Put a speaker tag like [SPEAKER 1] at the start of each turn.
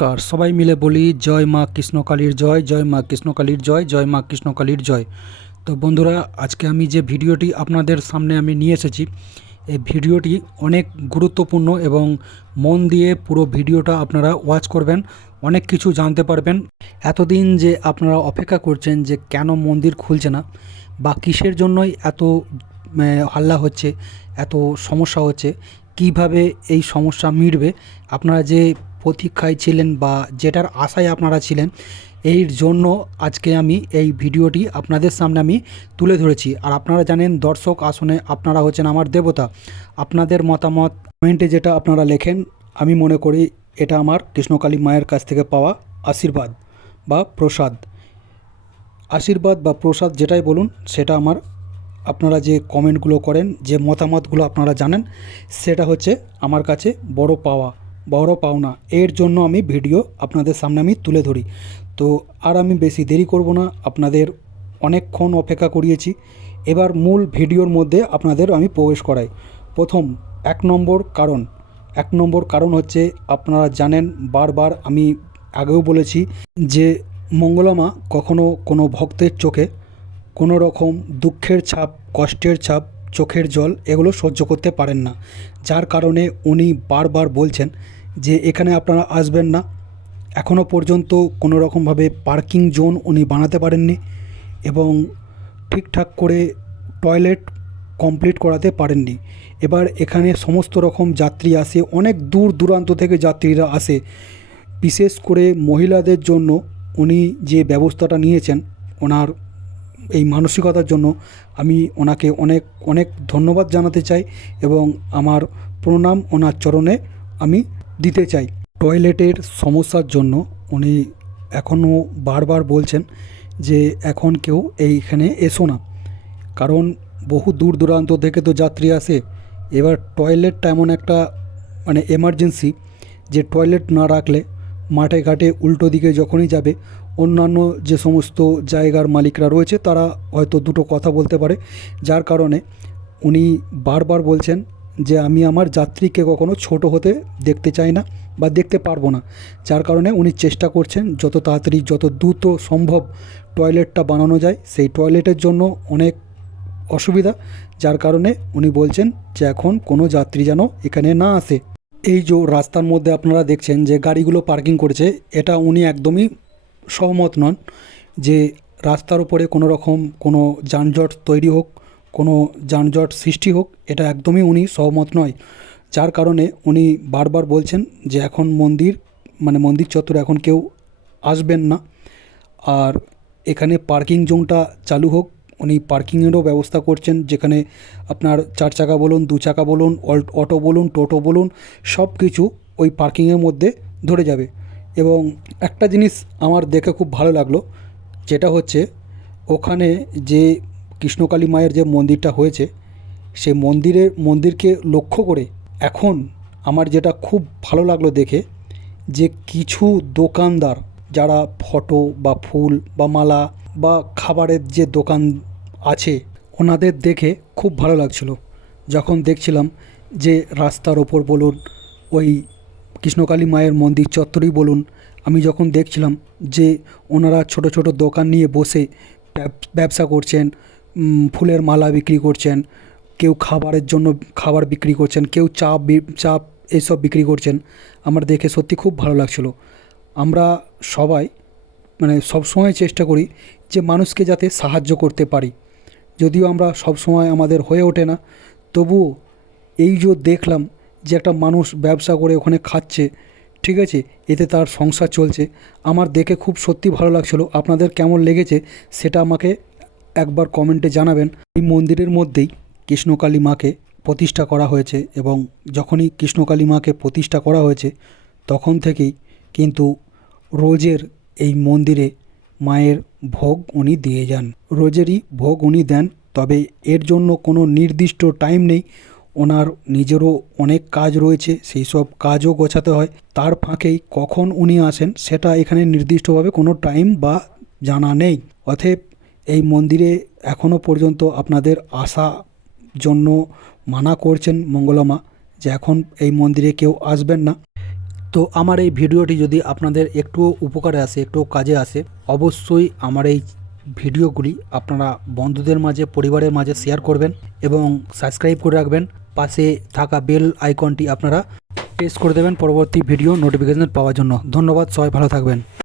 [SPEAKER 1] কার সবাই মিলে বলি জয় মা কৃষ্ণকালীর জয় জয় মা কৃষ্ণকালীর জয় জয় মা কৃষ্ণকালীর জয়। তো বন্ধুরা, আজকে আমি যে ভিডিওটি আপনাদের সামনে আমি নিয়ে এসেছি, এই ভিডিওটি অনেক গুরুত্বপূর্ণ এবং মন দিয়ে পুরো ভিডিওটা আপনারা ওয়াচ করবেন, অনেক কিছু জানতে পারবেন। এতদিন যে আপনারা অপেক্ষা করছেন যে কেন মন্দির খুলছে না, বা কিসের জন্যই এত হাল্লা হচ্ছে, এত সমস্যা হচ্ছে, কীভাবে এই সমস্যা মিটবে, আপনারা যে প্রতীক্ষায় ছিলেন বা যেটার আশায় আপনারা ছিলেন এর জন্য আজকে আমি এই ভিডিওটি আপনাদের সামনে আমি তুলে ধরেছি। আর আপনারা জানেন, দর্শক আসনে আপনারা হচ্ছেন আমার দেবতা। আপনাদের মতামত কমেন্টে যেটা আপনারা লেখেন, আমি মনে করি এটা আমার কৃষ্ণকালী মায়ের কাছ থেকে পাওয়া আশীর্বাদ বা প্রসাদ। আশীর্বাদ বা প্রসাদ যেটাই বলুন, সেটা আমার আপনারা যে কমেন্টগুলো করেন, যে মতামতগুলো আপনারা জানেন, সেটা হচ্ছে আমার কাছে বড় পাওয়া। বড় পাওনা এর জন্য আমি ভিডিও আপনাদের সামনে আমি তুলে ধরি। তো আর আমি বেশি দেরি করব না, আপনাদের অনেকক্ষণ অপেক্ষা করিয়েছি। এবার মূল ভিডিওর মধ্যে আপনাদের আমি প্রবেশ করাই। প্রথম, এক নম্বর কারণ। এক নম্বর কারণ হচ্ছে, আপনারা জানেন, বারবার আমি আগেও বলেছি যে, মঙ্গলামা কখনো কোনো ভক্তের চোখে কোনো রকম দুঃখের ছাপ, কষ্টের ছাপ চোখের জল এগুলো সহ্য করতে পারেন না। যার কারণে উনি বারবার বলছেন যে, এখানে আপনারা আসবেন না। এখনও পর্যন্ত কোনো রকমভাবে পার্কিং জোন উনি বানাতে পারেননি এবং ঠিকঠাক করে টয়লেট কমপ্লিট করাতে পারেননি। এবার এখানে সমস্ত রকম যাত্রী আসে, অনেক দূর দূরান্ত থেকে যাত্রীরা আসে। বিশেষ করে মহিলাদের জন্য উনি যে ব্যবস্থাটা নিয়েছেন, ওনার এই মানসিকতার জন্য আমি ওনাকে অনেক অনেক ধন্যবাদ জানাতে চাই এবং আমার প্রণাম ওনার চরণে আমি দিতে চাই। টয়লেটের সমস্যার জন্য উনি এখনও বারবার বলছেন যে এখন কেউ এইখানে এসো না। কারণ বহু দূর দূরান্ত থেকে তো যাত্রী আসে। এবার টয়লেটটা এমন একটা মানে এমার্জেন্সি যে টয়লেট না রাখলে মাঠে ঘাটে উল্টো দিকে যখনই যাবে অন্যান্য যে সমস্ত জায়গার মালিকরা রয়েছে, তারা হয়তো দুটো কথা বলতে পারে। যার কারণে উনি বারবার বলছেন যে, আমি আমার যাত্রীকে কখনো ছোট হতে দেখতে চাই না বা দেখতে পারব না। যার কারণে উনি চেষ্টা করছেন, যত তাড়াতাড়ি, যত দ্রুত সম্ভব টয়লেটটা বানানো যায়, সেই টয়লেটের জন্য অনেক অসুবিধা। যার কারণে উনি বলছেন যে, এখন কোনো যাত্রী যেন এখানে না আসে। এই যে রাস্তার মধ্যে আপনারা দেখছেন যে, গাড়িগুলো পার্কিং করেছে, এটা উনি একদমই সহমত নন যে রাস্তার উপরে কোনো রকম কোনো যানজট তৈরি হোক, কোনো যানজট সৃষ্টি হোক, এটা একদমই উনি সহমত নয়। যার কারণে উনি বারবার বলছেন যে এখন মন্দির মানে মন্দির চত্বরে এখন কেউ আসবেন না। আর এখানে পার্কিং জোনটা চালু হোক, উনি পার্কিংয়েরও ব্যবস্থা করছেন যেখানে আপনার চার চাকা বলুন, দু চাকা বলুন অটো বলুন, টোটো বলুন সব কিছু ওই পার্কিংয়ের মধ্যে ধরে যাবে। এবং একটা জিনিস আমার দেখে খুব ভালো লাগল, যেটা হচ্ছে ওখানে যে কৃষ্ণকালী মায়ের যে মন্দিরটা হয়েছে সে মন্দিরের, মন্দিরকে লক্ষ্য করে এখন আমার যেটা খুব ভালো লাগল দেখে যে কিছু দোকানদার যারা ফটো বা ফুল বা মালা বা খাবারের যে দোকান আছে, ওনাদের দেখে খুব ভালো লাগছিল। যখন দেখছিলাম যে রাস্তার ওপর বলুন, ওই কৃষ্ণকালী মায়ের মন্দির চত্বরেই বলুন। আমি যখন দেখছিলাম যে ওনারা ছোট ছোট দোকান নিয়ে বসে ব্যব- ব্যবসা করছেন ফুলের মালা বিক্রি করছেন, কেউ খাবারের জন্য খাবার বিক্রি করছেন, কেউ চা বি- চা এইসব বিক্রি করছেন, আমার দেখে সত্যি খুব ভালো লাগছিল। আমরা সবাই মানে সবসময় চেষ্টা করি যে মানুষকে যাতে সাহায্য করতে পারি। যদিও আমরা সবসময় আমাদের হয়ে ওঠে না, তবুও এই যে দেখলাম যে একটা মানুষ ব্যবসা করে ওখানে খাচ্ছে, ঠিক আছে? এতে তার সংসার চলছে। আমার দেখে খুব সত্যি ভালো লাগছিল। আপনাদের কেমন লেগেছে সেটা আমাকে একবার কমেন্টে জানাবেন। এই মন্দিরের মধ্যেই কৃষ্ণকালী মাকে প্রতিষ্ঠা করা হয়েছে এবং যখনই কৃষ্ণকালী মাকে প্রতিষ্ঠা করা হয়েছে, তখন থেকেই কিন্তু রোজের এই মন্দিরে মায়ের ভোগ উনি দিয়ে যান। রোজেরই ভোগ উনি দেন, তবে এর জন্য কোনো নির্দিষ্ট টাইম নেই। ওনার নিজেরও অনেক কাজ রয়েছে, সেই সব কাজও গোছাতে হয়। তার ফাঁকেই কখন উনি আসেন সেটা এখানে নির্দিষ্টভাবে কোনো টাইম বা জানা নেই। অতএব এই মন্দিরে এখনও পর্যন্ত আপনাদের আসা জন্য মানা করছেন মঙ্গলামা, যে এখন এই মন্দিরে কেউ আসবেন না। তো আমার এই ভিডিওটি যদি আপনাদের একটু উপকারে আসে একটু কাজে আসে, অবশ্যই আমার এই ভিডিওগুলি আপনারা বন্ধুদের মাঝে, পরিবারের মাঝে শেয়ার করবেন এবং সাবস্ক্রাইব করে রাখবেন। পাশে থাকা বেল আইকনটি আপনারা প্রেস করে দেবেন। পরবর্তী ভিডিও নোটিফিকেশান পাওয়ার জন্য। ধন্যবাদ, সবাই ভালো থাকবেন।